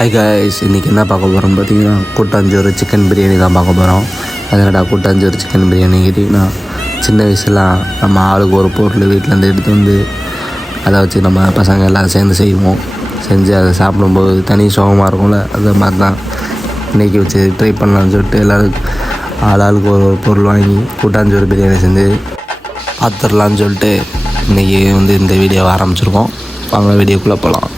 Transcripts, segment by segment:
Hi guys, இன்றைக்கி என்ன பார்க்க போகிறோம்னு பார்த்தீங்கன்னா கூட்டாஞ்சோறு சிக்கன் பிரியாணி தான் பார்க்க போகிறோம். அதனடா கூட்டாஞ்சோறு சிக்கன் பிரியாணி கேட்டிங்கன்னா, சின்ன வயசுலாம் நம்ம ஆளுக்கு ஒரு பொருள் வீட்டிலேருந்து எடுத்து வந்து அதை வச்சு நம்ம பசங்க எல்லாம் சேர்ந்து செய்வோம். செஞ்சு அதை சாப்பிடும்போது தனி சுகமாக இருக்கும்ல, அது மாதிரி தான் இன்றைக்கி வச்சு ட்ரை பண்ணலான்னு சொல்லிட்டு எல்லோரும் ஆளுக்கு ஒரு பொருள் வாங்கி கூட்டாஞ்சோறு பிரியாணி செஞ்சு பார்த்துடலான்னு சொல்லிட்டு இன்றைக்கி இந்த வீடியோவை ஆரம்பிச்சிருக்கோம். வாங்க வீடியோக்குள்ளே போகலாம்.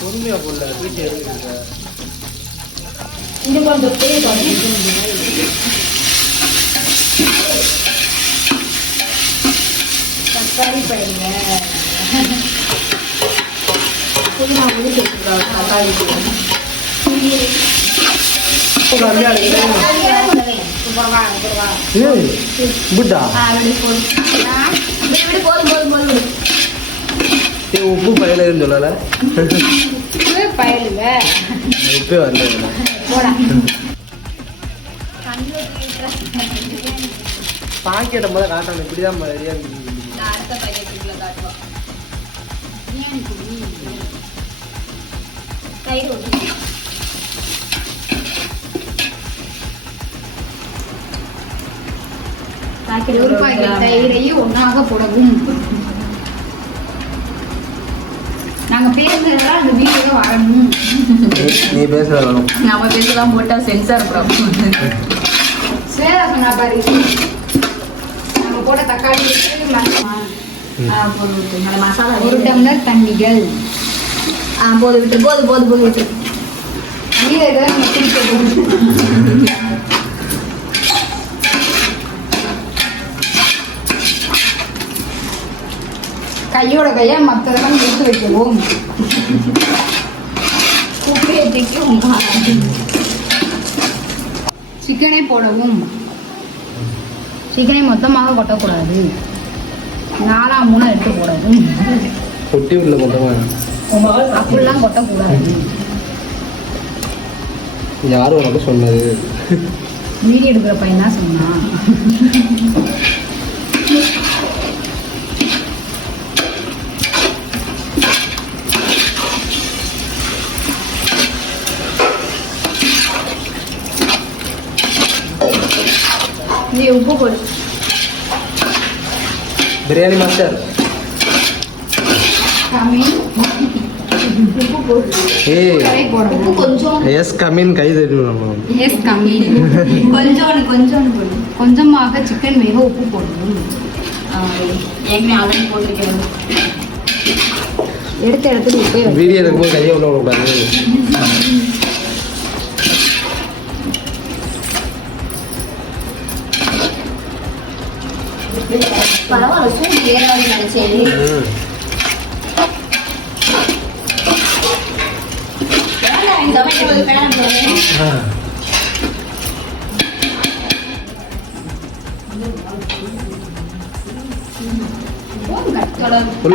பொறுமையாக போடல வீட்டு எடுத்துருக்க இது கொஞ்சம் தக்காளி பயிங்க புதினா வந்து சேர்த்துக்கலாம். தக்காளி உப்பு பயலுன்னு சொல்லல, பயலுங்க உப்பே வரல. பாக்கெட்டை முதல்ல காட்டணும், இப்படிதான் ஒரு பாக்கெட் தயிரையும் ஒன்னாக போடவும். நாங்க பேசுறதெல்லாம் அந்த வீடியோ வரணும். நீ பேசுறது வரணும். நம்ம பேசலாம் போட்டா சென்சார் ப்ராப்ளம். சேரா சொன்னா பாரு, நம்ம போட்ட தக்காளி மசாலா 1 டம்ளர் தண்ணிகள் போது விட்டு போது விட்டு நீரை நம்ம குடிக்க. கையோட கையா மற்றதெல்லாம் எடுத்து வைக்கவும். சிக்கனை போடவும். சிக்கனை மொத்தமாக கொட்டக்கூடாது, 4-3 எடுத்து போடாது. அப்படிலாம் கொட்டக்கூடாது. யாரும் உனக்கு சொன்னது? வீடியோ எடுக்கிற பையன் தான் சொன்னான். நீ உப்பு போடு. பிரியாணி மாஸ்டர் கொஞ்சமாக சிக்கன் வேக உப்பு போடணும். எடுத்த இடத்துல உப்பே வீடியோ எடுக்கும்போது கையை உள்ள விடக்கூடாது. பரவாயில்ல, சூடு ஏறாது நினைச்சேன்.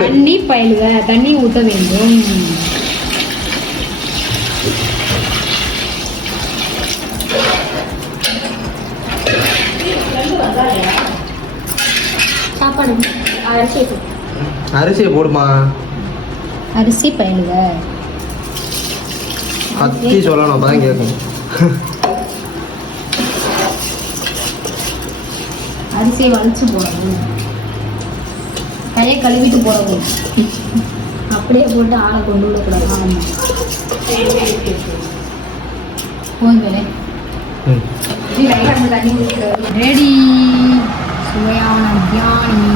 தண்ணி பயிலுக, தண்ணி ஊற்ற வேண்டும். சாப்பாடு அரிசியை போடுமா. அரிசி பயிலுக அத்தி சொல்லணும், அப்பதான் கேட்கணும். அரிசியை வலிச்சு போடணும், கையை கழுவிட்டு போடணும். அப்படியே போட்டு ஆளை கொண்டு விடக்கூடாது. ரெடி சுவையான பிரியாணி,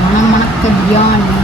மணக்க பிரியாணி.